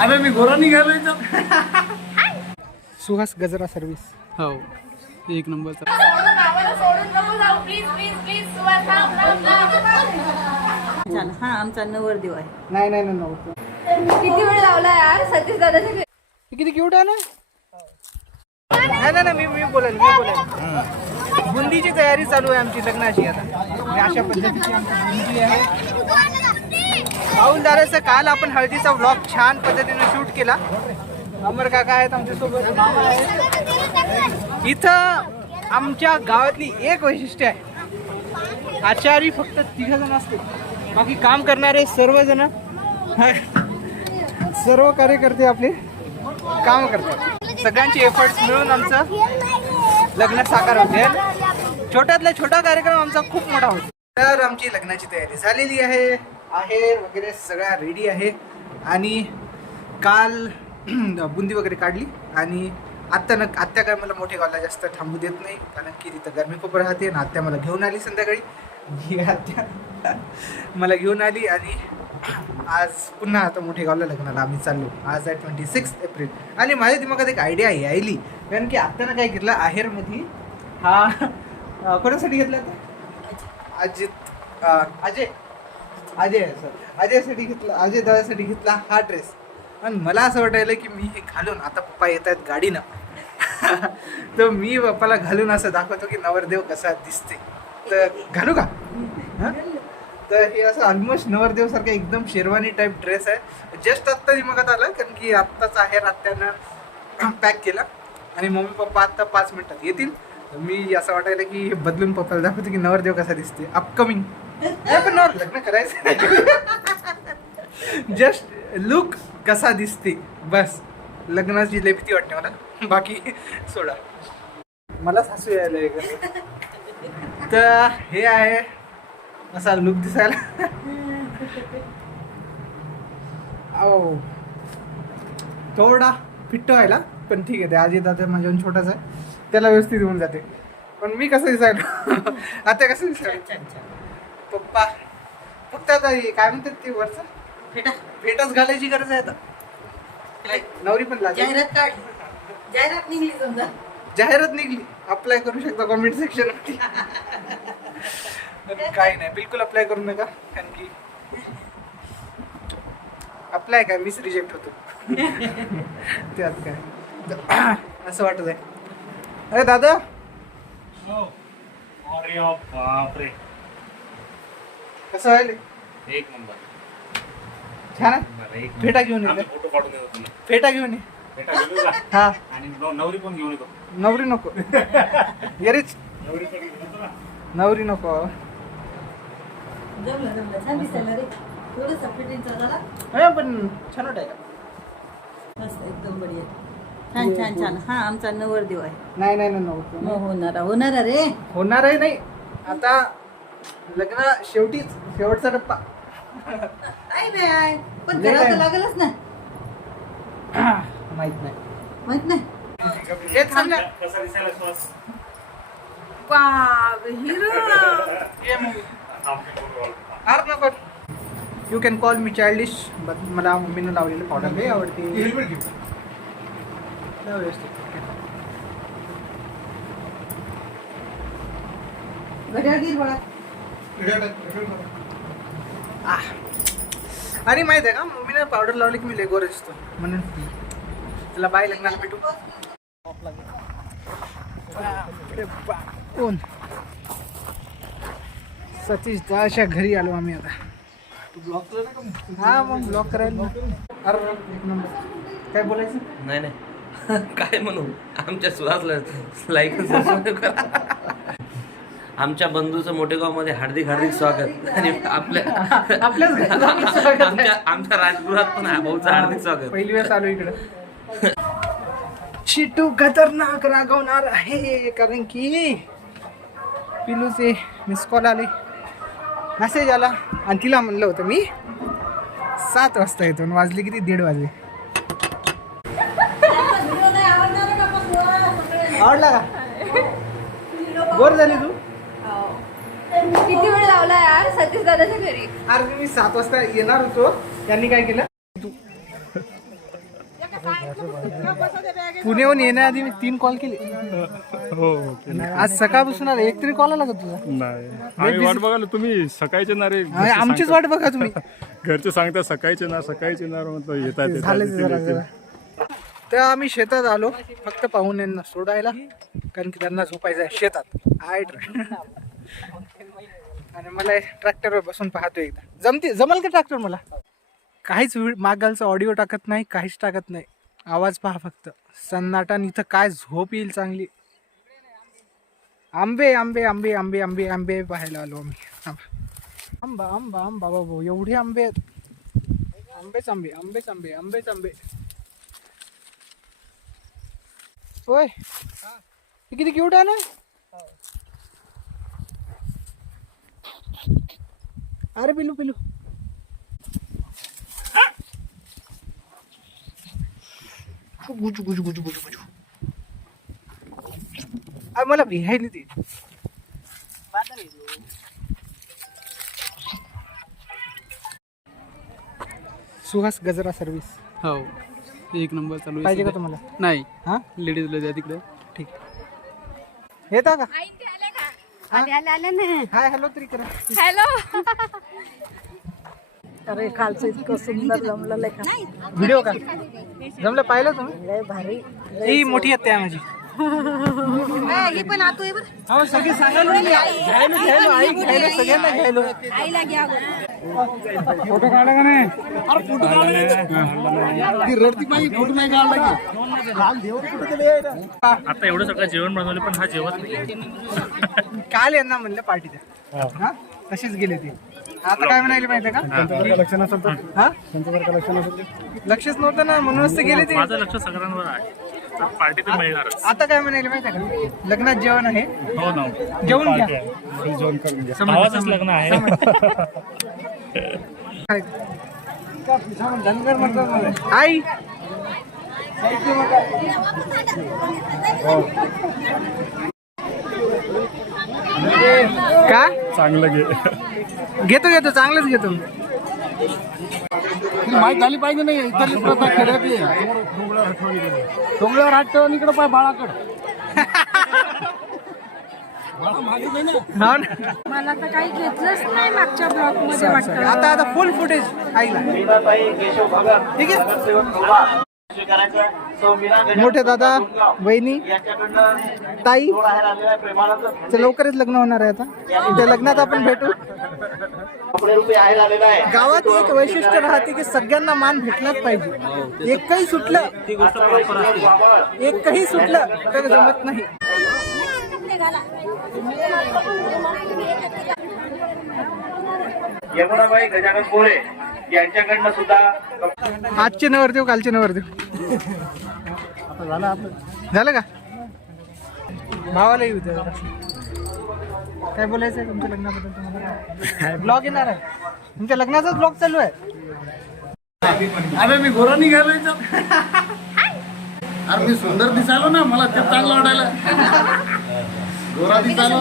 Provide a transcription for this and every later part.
अरे मी गोरा निघालोय तर. सुहास गजरा सर्व्हिस. हो, एक नंबरचा. हा आमचा नवरदेव आहे. नाही नाही नाही नव्हतं. किती वेळ लावला यार सतीश दादाच्या घरी. किती क्यूट आहे ना. नाही नाही मी बोलेल. बुंदीची तयारी चालू आहे आमची लग्नाची. आता अशा पद्धतीची आमची बुंदी आहे. पाहून दाराचं काल आपण हळदीचा व्लॉग छान पद्धतीने शूट केला. अमर काका आहेत आमच्यासोबत. इथं आमच्या गावातली एक वैशिष्ट्य आहे, आचारी फक्त 3 जण असते, बाकी काम करणारे सर्वजण सर्व कार्यकर्ते आपले काम करतात. सगळ्यांचे एफर्ट्स मिळून आमचं लग्न साकार होते. छोट्यातला छोटा कार्यक्रम आमचा खूप मोठा होतो. तर आमची लग्नाची तयारी झालेली आहे. आहेर वगैरे सगळ्या रेडी आहे. आणि काल बुंदी वगैरे काढली. आणि आत्या काय मला मोठे गावला जास्त थांबू देत नाही, कारण की तिथं गरमी खूप राहते. आणि आत्या मला घेऊन आली संध्याकाळी. ही आत्या मला घेऊन आली. आणि आज पुन्हा आता मोठे गावला लग्नाला आम्ही चाललो. आज आहे 26 एप्रिल. आणि माझ्या दिमागात एक आयडिया यायली, कारण की आत्यानं काय घेतलं आहेरमध्ये. हा कोणासाठी घेतला होता? अजयसाठी घेतला. अजय दादासाठी घेतला हा ड्रेस. आणि मला असं वाटायलं की मी हे घालून, आता पप्पा येत आहेत गाडीनं तर मी पप्पाला घालून असं दाखवतो की नवरदेव कसा दिसते. तर घालू का? तर हे असं ऑलमोस्ट नवरदेव सारखं एकदम शेरवानी टाईप ड्रेस आहे. जस्ट आत्ता दिमागात आलं, कारण की आत्ताच आहेर आत्यानं पॅक केला. आणि मम्मी पप्पा आत्ता 5 मिनिटात येतील. तर मी असं वाटायला की हे बदलून पप्पाला दाखवतो की नवरदेव कसा दिसते अपकमिंग. पण लग्न करायचं जस्ट लुक कसा दिसते बस. लग्नाची लय भीती वाटते मला, बाकी सोडा. मलाच हसू यायला. तर हे आहे असा लुक दिसायला. थोडा फिट्ट व्हायला, पण ठीक आहे. ते आजी दादा माझ्याहून छोटाच आहे, त्याला व्यवस्थित होऊन जाते. पण मी कसं दिसायला आता कसं दिसायला. पप्पा फक्त आता काय म्हणतात ते वरचं फेटाच घालायची गरज आहे आता. नवरी पण जाहिरात निघली समजा. जाहिरात निघली. अप्लाय करू शकता कमेंट सेक्शन. काही नाही, बिलकुल अप्लाय करू नका, कारण की अप्लाय काय मीच रिजेक्ट होतो त्यात काय. असं वाटत आहे. अरे दादा, अरे बापरे, कसं व्हायला? एक नंबर. छान आहे. फेटा घेऊन ये. फोटो काढून देतो तुला. फेटा घेऊन ये. बेटा घेऊन जा. हा, आणि नवरी पण घेऊन येतो. नवरी नको. येरीच नवरी पण घेऊन येतो ना. नवरी नको. जमलं छान दिसायला रे. थोडंसं फिटिंगचा झाला. पण छान वाटायला. मस्त एकदम बढिया. छान. हा आमचा नवरदेव आहे. नाही नव्हतं. मग होणार रे. होणारही नाही. आता लग्न शेवटचा टप्पा. आहे पण करावं तर लागलच ना. माहित नाही. हे थांब ना. कसा दिसायला श्वास? हिरो नको. You can call me childish, but मला मम्मीनं लावलेलं पावडर लई आवडते. व्यवस्थित. घड्याळ घे बघा. आणि माहित आहे का, मम्मीने पावडर लावली की मी लेगोर असतो म्हणून. त्याला बाय लग्नाला भेटू. कोण? सतीश दाच्या घरी आलो आम्ही आता. हा मग ब्लॉक करायला. अरे एक नंबर. काय बोलायचं? नाही काय म्हणू, आमच्या सुहासला लाईक आमच्या बंधूचं मोठेगावमध्ये हार्दिक स्वागत. आणि आमच्या राजगृहात पण भाऊचं हार्दिक स्वागत. पहिली वेळ चालू इकडं. चिटू खतरनाक रागवणार आहे, कारण की पिलूचे मिस कॉल आले, मेसेज आला. आणि तिला म्हणलं होतं मी 7 वाजता येतो. वाजले किती? 1:30 वाजले. आवडला का? बोर झाली तू? किती वेळ लावला यार सतीश दादाच्या घरी. अरे मी 7 वाजता येणार होतो. त्यांनी काय केलं, पुण्याहून येण्याआधी मी 3 कॉल केले. आज सकाळपासून आला एक तरी कॉल आला का तुझा? नाही आम्ही वाट बघालो. तुम्ही सकाळचे ना रे. आमचीच वाट बघा तुम्ही. घरचे सांगता सकाळचे ना म्हटलं येतात झाले. तर आम्ही शेतात आलो फक्त पाहुण्यांना सोडायला, कारण की त्यांना झोपायचं आहे शेतात. आणि मला ट्रॅक्टरवर बसून पाहतो एकदा जमल का ट्रॅक्टर मला. काहीच मागालचा ऑडिओ टाकत नाही, काहीच टाकत नाही. आवाज पहा फक्त सन्नाटा. इथं काय झोप येईल चांगली. आंबे आंबे आंबे आंबे आंबे आंबे पाहायला आलो आम्ही. आंबा आंबा आंबा बाबा एवढे आंबे आहेत. आंबेच आंबे आंबेच आंबे आंबेच आंबे. होय हे किती क्यूट आहे ना. अरे पिलू पिलू गुजू गुजू गुजू गुजू गुजू. अरे मला भिहायली ती. सुहास गजरा सर्व्हिस. हो 1 नंबर चालू पाहिजे आहे का तुम्हाला? नाही हा लेडीजला द्या तिकडे. ठीक. येता का? आले ना. हाय हॅलो तरी करा. हॅलो. अरे खालचं इतकं सुंदर जमलं लेखा. व्हिडिओ का जमलं पाहिलं तुम्ही? लय भारी. ही मोठी हत्या आहे माझी. ही पण आतू आहे बरं. हो सगळे सांगायला घ्यायलो घ्यायलो आई घ्यायलो सगळ्यांना घ्यायलो. आईला घ्या. फोटो काढा का नाही? अरे फोटो काढा. ती रडती पाहिजे फोटो नाही काढला की. लाल देव कुठे गेले. आता एवढं सगळं जेवण बनवले पण हा जेवत नाही. काल यांना म्हणलं पार्टी द्या. हा तशीच गेले ते. आता काय म्हणाले माहितीये का? लक्ष नसेल हा लक्षच नव्हतं ना म्हणूनच ते गेले ते. माझं लक्ष सगळ्यांवर आहे. पार्टी तर मिळणारच. आता काय म्हणाले माहितीये का? लग्नात जेवण आहे. हो ना. जेवण घ्या. जेवण करून घ्या. भावाचंच लग्न आहे. धनगर म्हणतात मला. आई का चांगलं घे. घेतो घेतो चांगलंच घेतो. माहीत झाली पाहिजे नाही इथली प्रथा खेड्यातली. डोंगरावर हात ठेवून इकडं पाय बाळाकडं. मला तर काही घेतलंच नाही मागच्या ब्लॉक मध्ये वाटतं. आता आता फुल फुटेज आईला. ठीक आहे. मोठे दादा वहिनी ताई ते लवकरच लग्न होणार आहे. आता त्या लग्नात आपण भेटू. गावात एक वैशिष्ट्य राहते की सगळ्यांना मान भेटलाच पाहिजे. एकही सुटलं तर जमत नाही. यमुनाबाई गजानन कोरे यांच्याकडनं सुद्धा आजचे नवरदेव कालचे नवरदेव. झालं का? भावाला येऊ द्या. काय बोलायचं आहे तुमच्या लग्नाबद्दल तुम्हाला? ब्लॉग येणार आहे. तुमच्या लग्नाचाच ब्लॉग चालू आहे. अरे मी गोरा निघालो याच्यात. अरे मी सुंदर दिसायलो ना मला ते चांगलं वाटायला. गोरा दिसायलो.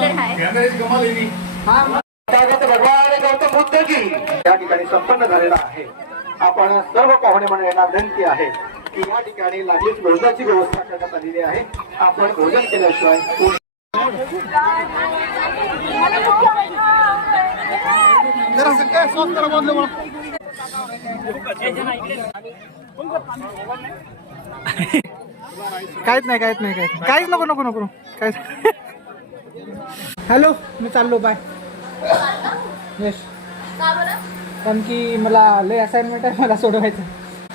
भगवान गौतम बुद्ध की या ठिकाणी संपन्न झालेला आहे. आपण सर्व पाहुणे मंडळींना विनंती आहे की या ठिकाणी लागलीच भोजनाची व्यवस्था करण्यात आलेली आहे. आपण भोजन केल्याशिवाय काहीच नको नको नको काहीच. हॅलो मी चाललो बाय. यश कारण की मला लय असाइनमेंट आहे मला सोडवायचं.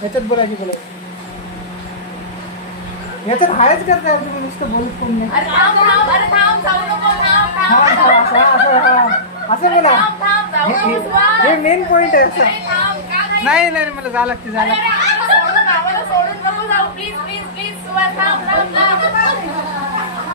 याच्यात बोलायची याच्यात हायच करताय तुम्ही नुसतं बोलत कोण नाही. असं बोला हे मेन पॉइंट आहे. असं नाही नाही मला जा लागते जा लागते.